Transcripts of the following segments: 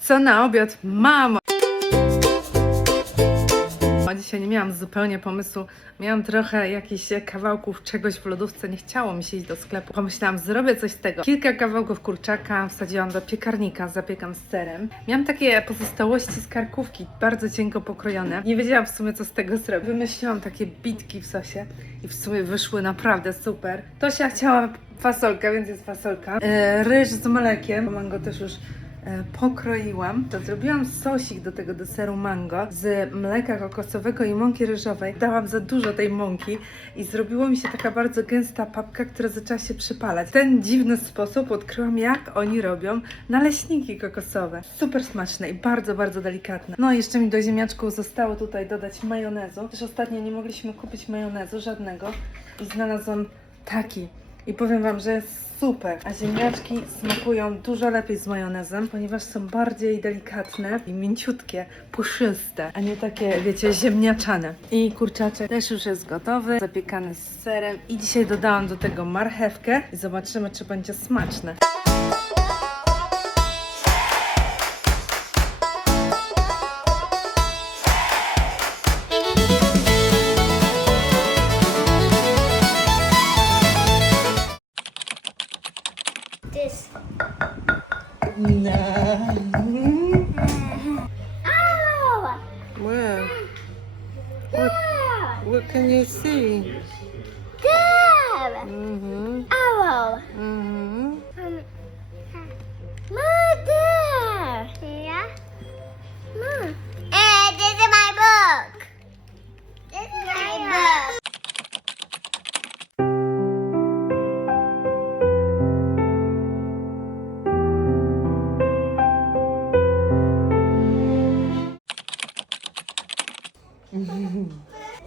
Co na obiad? Mamo! Dzisiaj nie miałam zupełnie pomysłu. Miałam trochę jakichś kawałków czegoś w lodówce. Nie chciało mi się iść do sklepu. Pomyślałam, zrobię coś z tego. Kilka kawałków kurczaka wsadziłam do piekarnika, zapiekam z serem. Miałam takie pozostałości z karkówki, bardzo cienko pokrojone. Nie wiedziałam w sumie, co z tego zrobić. Wymyśliłam takie bitki w sosie i w sumie wyszły naprawdę super. Tosia chciała fasolkę, więc jest fasolka. E, ryż z mlekiem, mango też już pokroiłam. To zrobiłam sosik do tego deseru mango z mleka kokosowego i mąki ryżowej. Dałam za dużo tej mąki i zrobiło mi się taka bardzo gęsta papka, która zaczęła się przypalać. W ten dziwny sposób odkryłam, jak oni robią naleśniki kokosowe. Super smaczne i bardzo, bardzo delikatne. No i jeszcze mi do ziemniaczków zostało tutaj dodać majonezu. Też ostatnio nie mogliśmy kupić majonezu żadnego i znalazłam taki. I powiem Wam, że jest super. A ziemniaczki smakują dużo lepiej z majonezem, ponieważ są bardziej delikatne i mięciutkie, puszyste, a nie takie, wiecie, ziemniaczane. I kurczaczek też już jest gotowy, zapiekany z serem. I dzisiaj dodałam do tego marchewkę i zobaczymy, czy będzie smaczne. There! what can you see? There! Mm-hmm. Owl! Mm-hmm. Um, Mother! Yeah? Mom.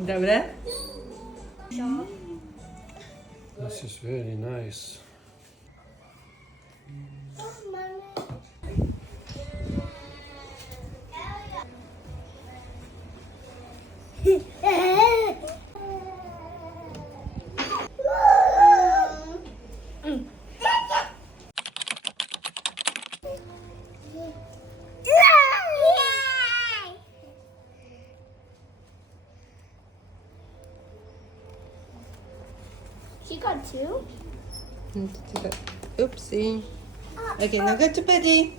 Dobre? This is very nice. She got two? Oopsie. Okay, now go to beddy.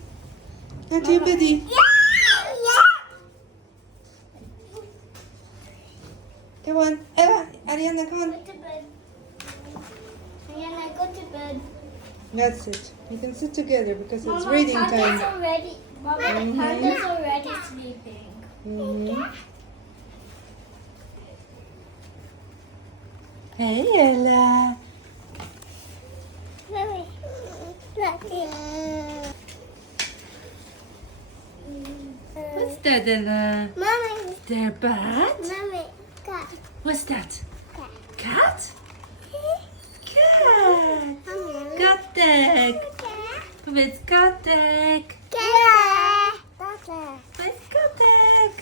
Go to beddy. Come on. Ella, Ariana, come on. Go to bed. Ariana, go to bed. That's it. You can sit together because it's Mama, reading Panda's time. already, Mama, Panda's already sleeping. hmm Hey, Ella. Mommy, What's that, Ella? Mommy, Their bat? mommy, cat, What's that? cat. Cat? Cat. Cat. Powiedz kotek. Cat. Powiedz kotek.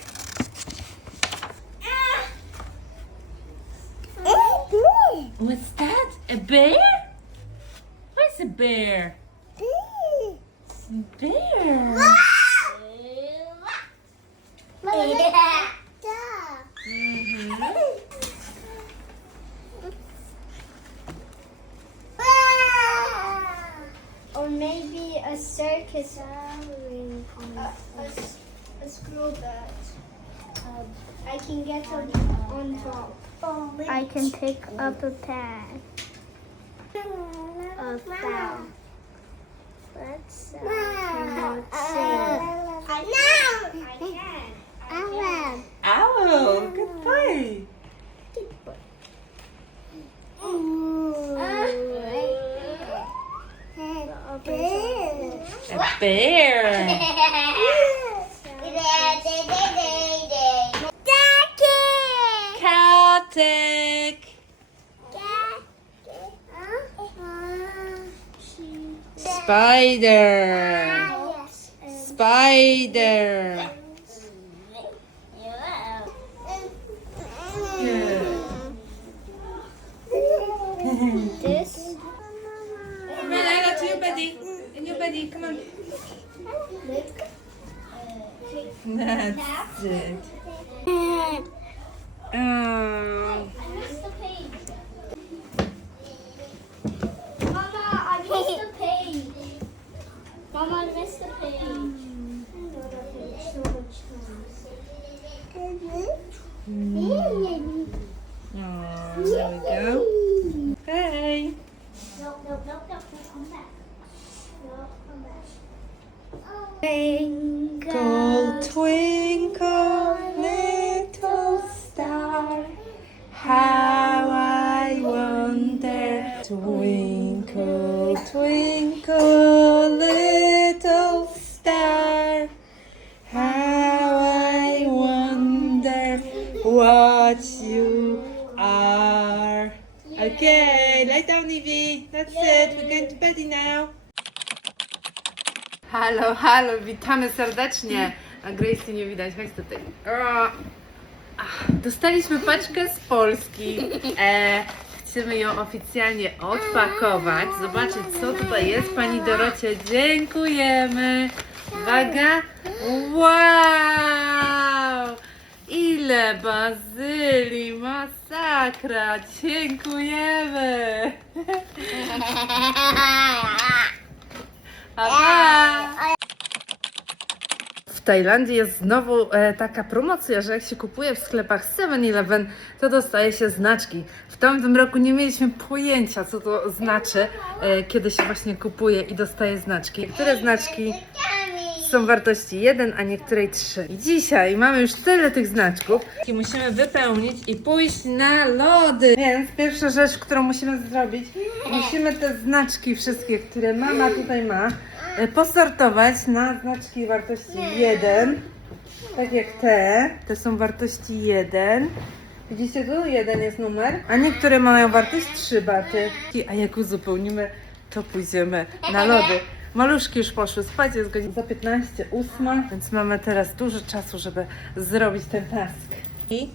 What's that? A bear? Where's a bear? Bear. Or maybe a circus. A, a, s- a screw bird. Um, I can get on, on top. I can pick up a pad. A fowl. Let's uh, cannot sing. I know. I can. I Owl. Good boy. can. A bear. Kotek. Spider. Spider. This Come on, Ella, to your buddy. In your buddy, come on. That's it. Oh. I missed the page. Mama, I missed the page. Mama, page. Oh, there we go. Hey. Twinkle, twinkle, little star, how I wonder. Twinkle, twinkle, Bed now. Halo, halo, witamy serdecznie. A Gracie nie widać, chodź tutaj. Dostaliśmy paczkę z Polski. E, chcemy ją oficjalnie odpakować. Zobaczyć, co tutaj jest. Pani Dorocie, dziękujemy. Uwaga. Wow! Ile bazyli, masakra. Dziękujemy. W Tajlandii jest znowu e, taka promocja, że jak się kupuje w sklepach 7-Eleven, to dostaje się znaczki. W tamtym roku nie mieliśmy pojęcia, co to znaczy, e, kiedy się właśnie kupuje i dostaje znaczki. Niektóre znaczki są wartości 1, a niektórej 3. I dzisiaj mamy już tyle tych znaczków i musimy wypełnić i pójść na lody. Więc pierwsza rzecz, którą musimy zrobić, musimy te znaczki wszystkie, które mama tutaj ma, e, posortować na znaczki wartości 1. Tak jak te, te są wartości 1. Widzicie tu? Jeden jest numer, a niektóre mają wartość 3 baty. A jak uzupełnimy, to pójdziemy na lody. Maluszki już poszły spać, jest godzina za 15, 8, więc mamy teraz dużo czasu, żeby zrobić ten task. I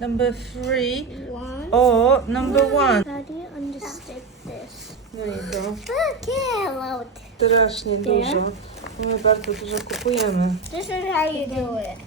number three, One. o number one. How do you understand this? No i to load. strasznie dużo. My bardzo dużo kupujemy. This is how you do it.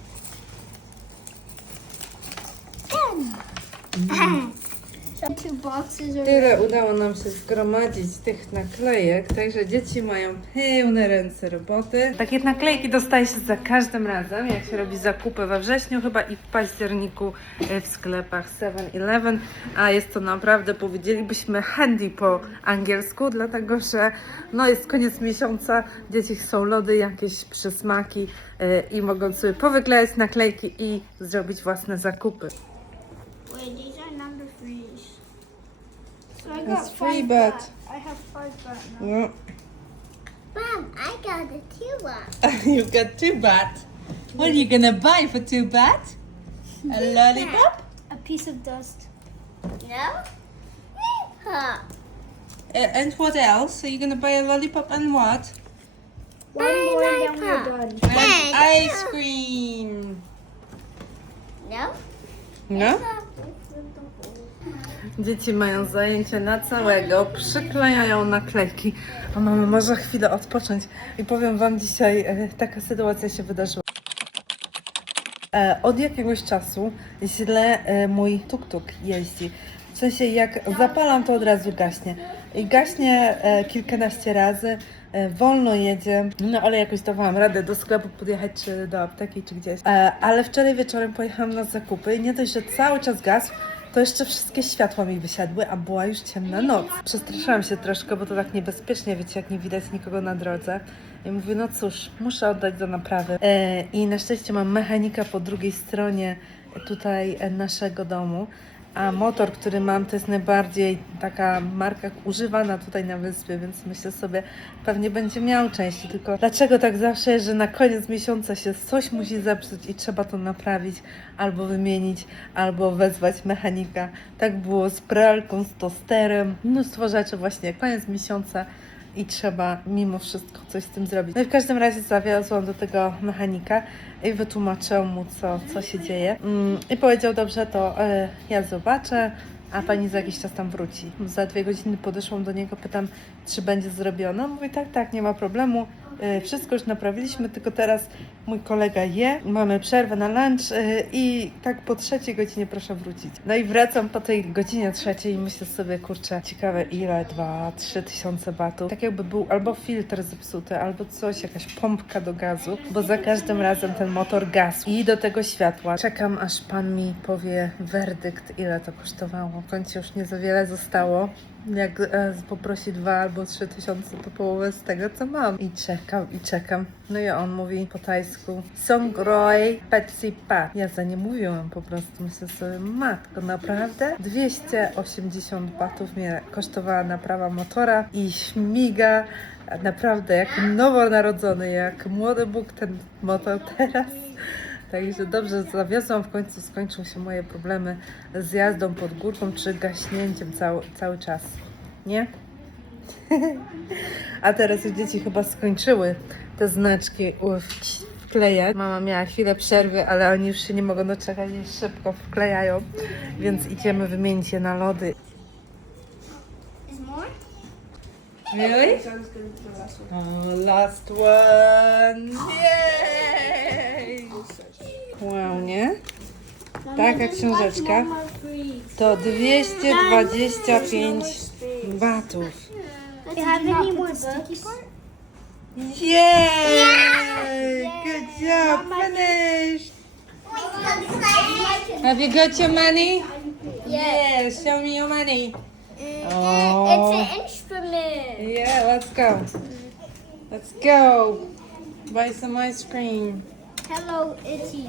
Tyle udało nam się zgromadzić tych naklejek, także dzieci mają pełne ręce roboty. Takie naklejki dostaje się za każdym razem, jak się robi zakupy we wrześniu chyba i w październiku e, w sklepach 7-Eleven, a jest to naprawdę, powiedzielibyśmy, handy po angielsku, dlatego że no jest koniec miesiąca, dzieci chcą lody, jakieś przysmaki e, i mogą sobie powyklejać naklejki i zrobić własne zakupy. I That's got free five bat. bat. I have five bat now. No. Mom, I got a two bat. You've got two bat. What are you gonna buy for two bat? A lollipop? A piece of dust. No? Huh. Uh, and what else? Are you gonna buy a lollipop and what? One more and then we're done. And ice cream. No? No? Dzieci mają zajęcie na całego, przyklejają naklejki, a mamy może chwilę odpocząć. I powiem Wam dzisiaj, e, taka sytuacja się wydarzyła. E, Od jakiegoś czasu źle e, mój tuk-tuk jeździ. W sensie jak zapalam, to od razu gaśnie. I gaśnie kilkanaście razy, wolno jedzie, no ale jakoś dawałam radę do sklepu podjechać, czy do apteki, czy gdzieś. Ale wczoraj wieczorem pojechałam na zakupy i nie dość, że cały czas gasł, to jeszcze wszystkie światła mi wysiadły, a była już ciemna noc. Przestraszyłam się troszkę, bo to tak niebezpiecznie, wiecie, jak nie widać nikogo na drodze. I mówię, no cóż, muszę oddać do naprawy. E, I na szczęście mam mechanika po drugiej stronie tutaj e, naszego domu. A motor, który mam, to jest najbardziej taka marka używana tutaj na wyspie, więc myślę sobie, pewnie będzie miał części. Tylko dlaczego tak zawsze jest, że na koniec miesiąca się coś musi zepsuć i trzeba to naprawić, albo wymienić, albo wezwać mechanika. Tak było z pralką, z tosterem, mnóstwo rzeczy właśnie, koniec miesiąca i trzeba mimo wszystko coś z tym zrobić. No i w każdym razie zawiozłam do tego mechanika i wytłumaczył mu, co, co się dzieje. Mm, I powiedział, dobrze, to e, ja zobaczę, a pani za jakiś czas tam wróci. Za dwie godziny podeszłam do niego, pytam, czy będzie zrobione. On mówi, tak, tak, nie ma problemu. E, Wszystko już naprawiliśmy, tylko teraz mój kolega je. Mamy przerwę na lunch e, i tak po trzeciej godzinie proszę wrócić. No i wracam po tej godzinie trzeciej i myślę sobie, kurczę, ciekawe ile, dwa, trzy tysiące batów. Tak jakby był albo filtr zepsuty, albo coś, jakaś pompka do gazu, bo za każdym razem ten motor gasł. I do tego światła. Czekam, aż pan mi powie werdykt, ile to kosztowało. W końcu już nie za wiele zostało. Jak poprosi dwa albo trzy tysiące, to połowę z tego, co mam. I czekam, i czekam. No i on mówi po tajsku Songroi Pepsi Pa. Ja za nie mówiłam po prostu. Myślę sobie, matko, naprawdę? 280 batów mnie kosztowała naprawa motora i śmiga naprawdę jak nowonarodzony, jak młody Bóg ten motor teraz. Także dobrze zawiozłam, w końcu skończą się moje problemy z jazdą pod górką czy gaśnięciem cały, cały czas. Nie? A teraz już dzieci chyba skończyły te znaczki wklejać. Mama miała chwilę przerwy, ale oni już się nie mogą doczekać i szybko wklejają, więc idziemy wymienić je na lody. Really? Oh, last one! Yay! Wow, nie? Taka książeczka to 225 batów. Do you have any more books? Yay! Good job! Finished! Have you got your money? Yes, show me your money. Oh. It's an instrument. Yeah, let's go. Let's go. Buy some ice cream. Hello, Itty.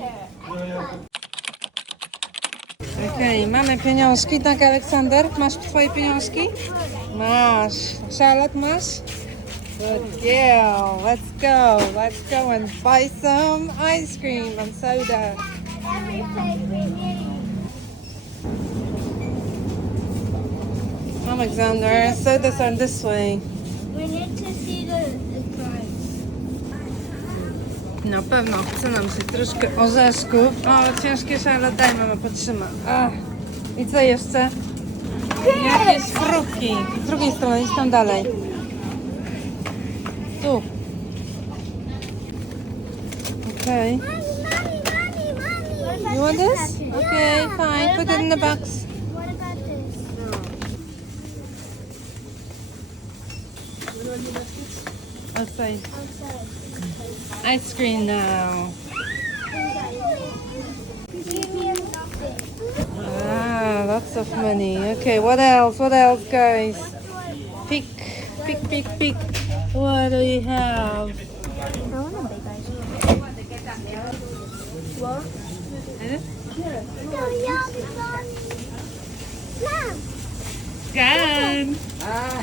Okej, mamy pieniążki, tak Aleksander? Masz twoje pieniążki? Masz. Charlotte masz? Good girl. Let's go. Let's go and buy some ice cream and soda. Alexander, sodas are this way. We need Na pewno chce nam się troszkę orzeszków. O, ciężkie Charlotte, daj mama, potrzyma. Ach. I co jeszcze? Jakieś frutki. Z drugiej strony, idź tam dalej. Tu. Okej. Mommy. You want this? Okay, fine. Put it in the box. What about this? Outside. Outside. Ice cream now. Ah, lots of money. Okay, what else? What else, guys? Pick, pick, pick, pick. What do you have? I want a big ice cream. What? Gan. Uh,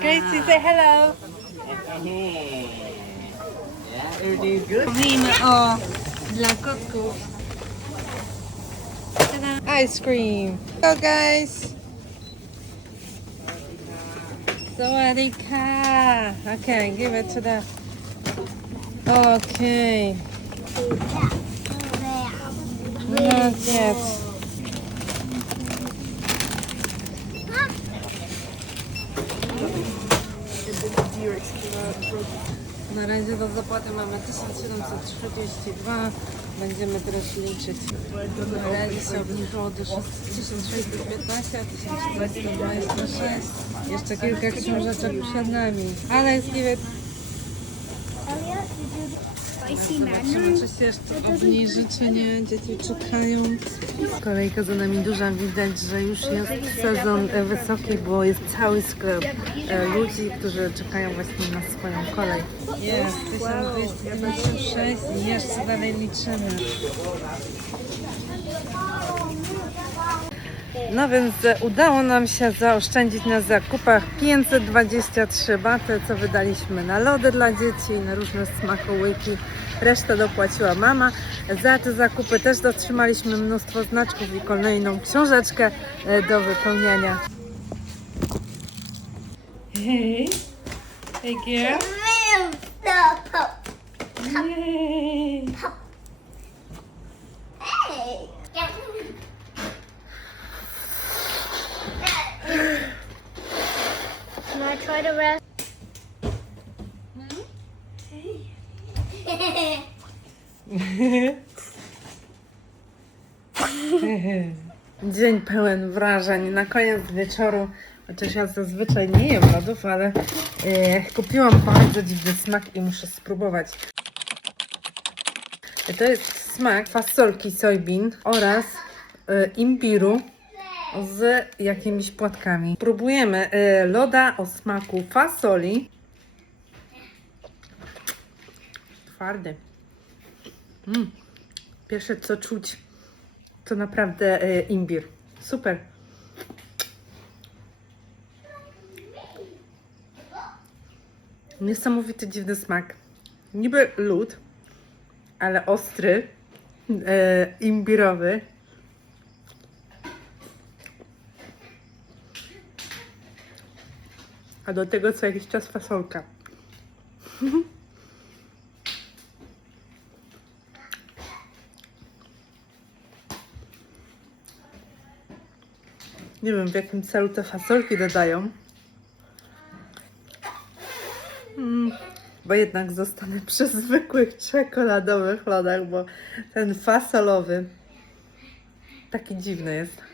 Gracie, say hello. Mówimy o dla kotków. Tada. Ice cream. Go guys. Sawadika. Okay, give it to the. Okay, not yet. polskiego Na razie do zapłaty mamy 1732. Będziemy teraz liczyć. Na razie się obniżyło do 1615, 1426. Jeszcze kilka książeczek przed nami. Ale jest 19. Zobaczymy, czy się jeszcze obniży, czy nie. Dzieci czekają. Kolejka za nami duża. Widać, że już jest sezon e, wysoki, bo jest cały sklep e, ludzi, którzy czekają właśnie na swoją kolej. Jest, 1256 i jeszcze dalej liczymy. No więc e, udało nam się zaoszczędzić na zakupach 523 baty, co wydaliśmy na lody dla dzieci, na różne smakołyki. Resztę dopłaciła mama. Za te zakupy też dotrzymaliśmy mnóstwo znaczków i kolejną książeczkę e, do wypełniania. Hej, hey girl. Yay. Hey. Can I try to rest? Dzień pełen wrażeń. Na koniec wieczoru, chociaż ja zazwyczaj nie jem lodów, ale e, kupiłam bardzo dziwny smak i muszę spróbować. To jest smak fasolki soybean oraz e, imbiru z jakimiś płatkami. Próbujemy e, loda o smaku fasoli. Twardy. Mm. Pierwsze co czuć to naprawdę e, imbir. Super. Niesamowity dziwny smak. Niby lód, ale ostry, e, imbirowy. A do tego co jakiś czas fasolka. Nie wiem w jakim celu te fasolki dodają. Mm, bo jednak zostanę przy zwykłych czekoladowych lodach, bo ten fasolowy taki dziwny jest.